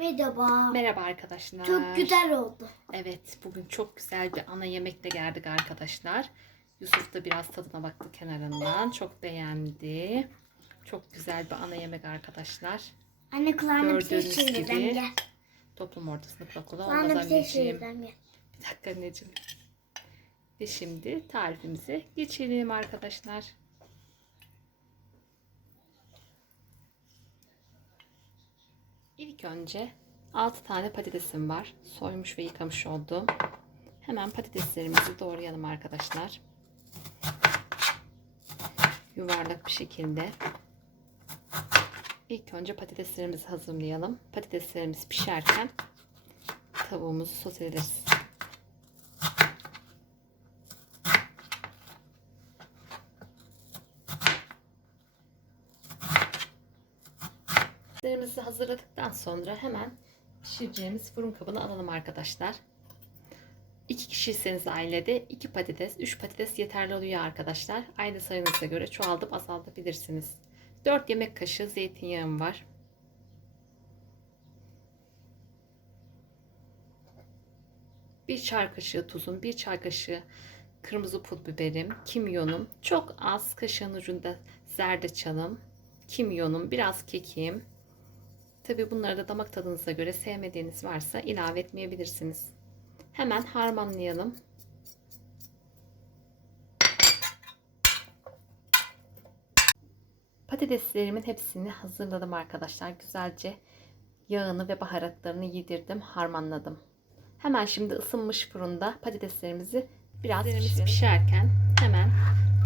Merhaba. Merhaba arkadaşlar. Çok güzel oldu. Evet, bugün çok güzel bir ana yemekle geldik arkadaşlar. Yusuf da biraz tadına baktı kenarından. Çok beğendi. Çok güzel bir ana yemek arkadaşlar. Anne kulağına bir şey gibi. gel. Toplum ortasında kula Kulağına olmaz bir şey anneciğim. çevireceğim gel. Bir dakika anneciğim. Ve şimdi tarifimize geçelim arkadaşlar. İlk önce 6 tane patatesim var. Soymuş ve yıkamış oldum. Hemen patateslerimizi doğrayalım arkadaşlar. Yuvarlak bir şekilde. İlk önce patateslerimizi hazırlayalım. Patateslerimiz pişerken tavuğumuzu soteleriz. Patateslerimizi hazırladıktan sonra hemen pişireceğimiz fırın kabına alalım arkadaşlar. 2 kişiyseniz ailede 2 patates, 3 patates yeterli oluyor arkadaşlar. Aile sayınıza göre çoğaltıp azaltabilirsiniz. 4 yemek kaşığı zeytinyağım var. Bir çay kaşığı tuzum, bir çay kaşığı kırmızı pul biberim, kimyonum, çok az kaşığın ucunda zerdeçalım, kimyonum, biraz kekim. Tabi bunları da damak tadınıza göre sevmediğiniz varsa ilave etmeyebilirsiniz. Hemen harmanlayalım. Patateslerimin hepsini hazırladım arkadaşlar. Güzelce yağını ve baharatlarını yedirdim, harmanladım. Hemen şimdi ısınmış fırında patateslerimizi biraz pişirelim. pişerken hemen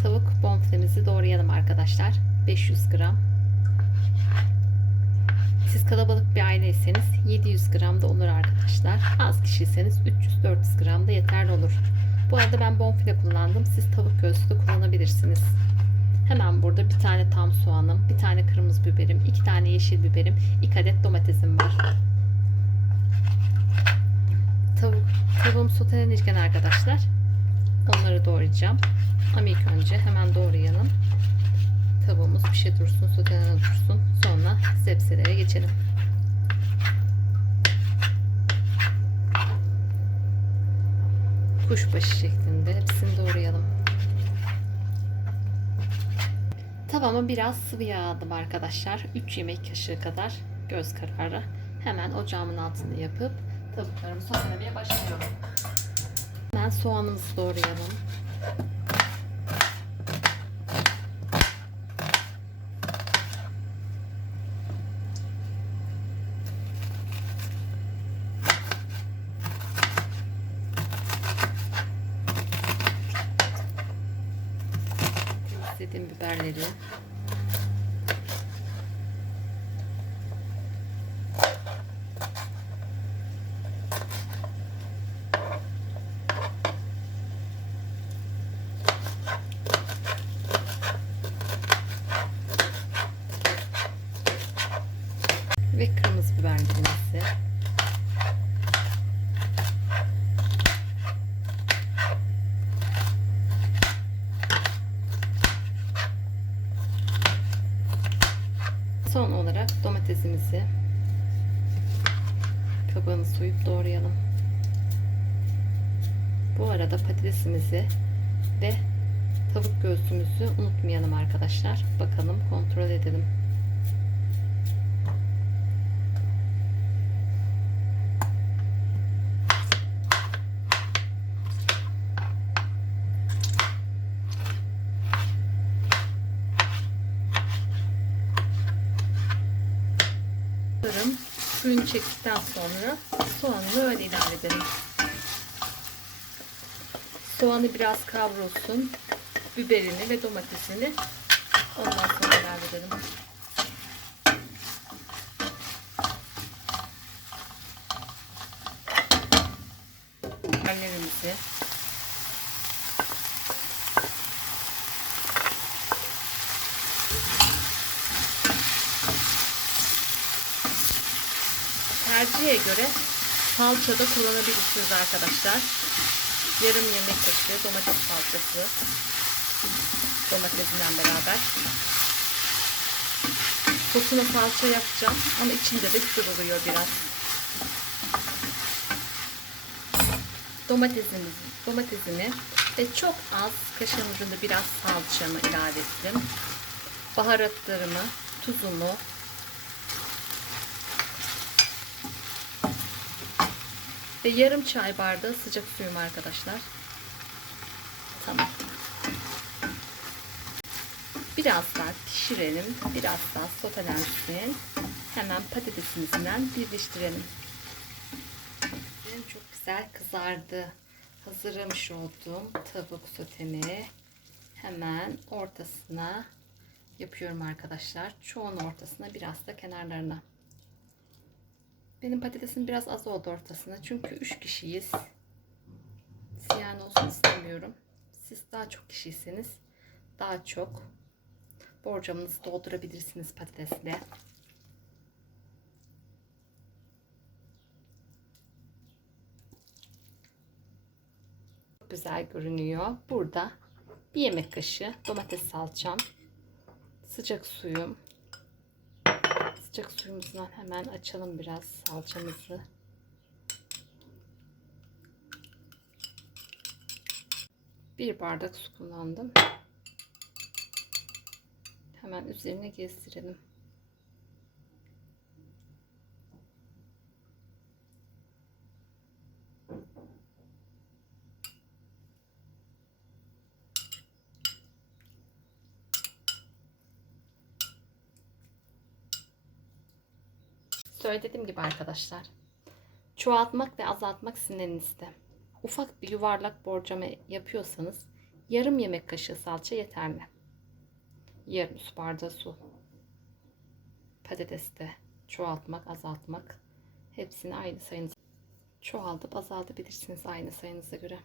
tavuk bonfilemizi doğrayalım arkadaşlar. 500 gram. Siz kalabalık bir aileyseniz 700 gram da olur arkadaşlar. Az kişiyseniz 300-400 gram da yeterli olur. Bu arada ben bonfile kullandım. Siz tavuk göğsü de kullanabilirsiniz. Hemen burada bir tane tam soğanım, bir tane kırmızı biberim, iki tane yeşil biberim, iki adet domatesim var. Tavuk, tavuğum sotelenirken arkadaşlar onları doğrayacağım. Ama ilk önce hemen doğrayalım. Tavuğumuz bir şey dursun, sotelene dursun. Sonra sebzelere geçelim. Kuşbaşı şeklinde hepsini doğrayalım. Tavama biraz sıvı yağ aldım arkadaşlar. 3 yemek kaşığı kadar göz kararı. Hemen ocağımın altını yapıp tavuklarımı sotelemeye başlıyorum. Hemen soğanımızı doğrayalım. Temizlediğim biberleri ve kırmızı biberlerimizi Son olarak domatesimizi kabağını soyup doğrayalım. Bu arada patatesimizi ve tavuk göğsümüzü unutmayalım arkadaşlar. Bakalım kontrol edelim. Sanırım suyunu çektikten sonra soğanı öyle ilave edelim. Soğanı biraz kavrulsun. Biberini ve domatesini ondan sonra ilave edelim. Biberlerimizi tercihe göre salça da kullanabilirsiniz arkadaşlar. Yarım yemek kaşığı domates salçası. Domatesinden beraber. Sosuna salça yapacağım ama içinde de sürülüyor biraz. Domatesimiz, domatesimi ve çok az kaşığın ucunda biraz salçamı ilave ettim. Baharatlarımı, tuzumu, ve yarım çay bardağı sıcak suyum arkadaşlar. Tamam. Biraz daha pişirelim. Biraz daha sotelensin. Hemen patatesimizden birleştirelim. Benim çok güzel kızardı. Hazırlamış olduğum tavuk sotemi hemen ortasına yapıyorum arkadaşlar. Çoğun ortasına biraz da kenarlarına. Benim patatesim biraz az oldu ortasına. Çünkü 3 kişiyiz. Ziyan olsun istemiyorum. Siz daha çok kişiyseniz daha çok borcamınızı doldurabilirsiniz patatesle. Çok güzel görünüyor. Burada bir yemek kaşığı domates salçam, sıcak suyum. Sıcak suyumuzdan hemen açalım biraz salçamızı. Bir bardak su kullandım. Hemen üzerine gezdirelim. Söylediğim gibi arkadaşlar. Çoğaltmak ve azaltmak sizin elinizde. Ufak bir yuvarlak borcama yapıyorsanız yarım yemek kaşığı salça yeterli. Yarım su bardağı su. Patateste çoğaltmak, azaltmak hepsini aynı sayınıza çoğaltıp azaltabilirsiniz aynı sayınıza göre.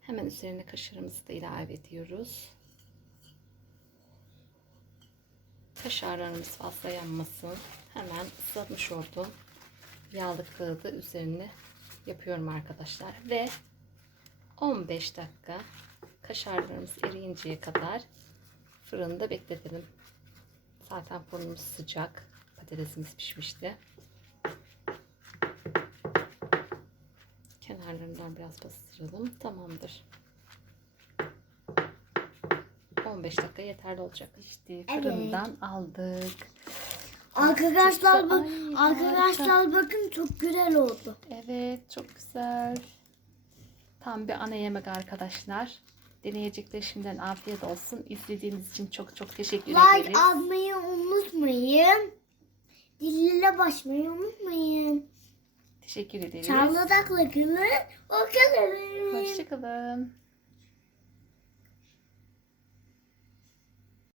Hemen üzerine kaşarımızı da ilave ediyoruz. Kaşarlarımız fazla yanmasın. Hemen ıslatmış olduğum yağlı kağıdı üzerine yapıyorum arkadaşlar. Ve 15 dakika kaşarlarımız eriyinceye kadar fırında bekletelim. Zaten fırınımız sıcak. Patatesimiz pişmişti. Kenarlarından biraz bastıralım. Tamamdır. 15 dakika yeterli olacak. İşte fırından aldık. Arkadaşlar bak. Ay, arkadaşlar bakın çok güzel oldu. Evet çok güzel. Tam bir ana yemek arkadaşlar. Deneyecekler şimdiden afiyet olsun. İzlediğiniz için çok çok teşekkür Like ederiz. atmayı unutmayın. Dillere basmayı unutmayın. Teşekkür ederiz. Çarladakla kalın. O kalın. Hoşçakalın.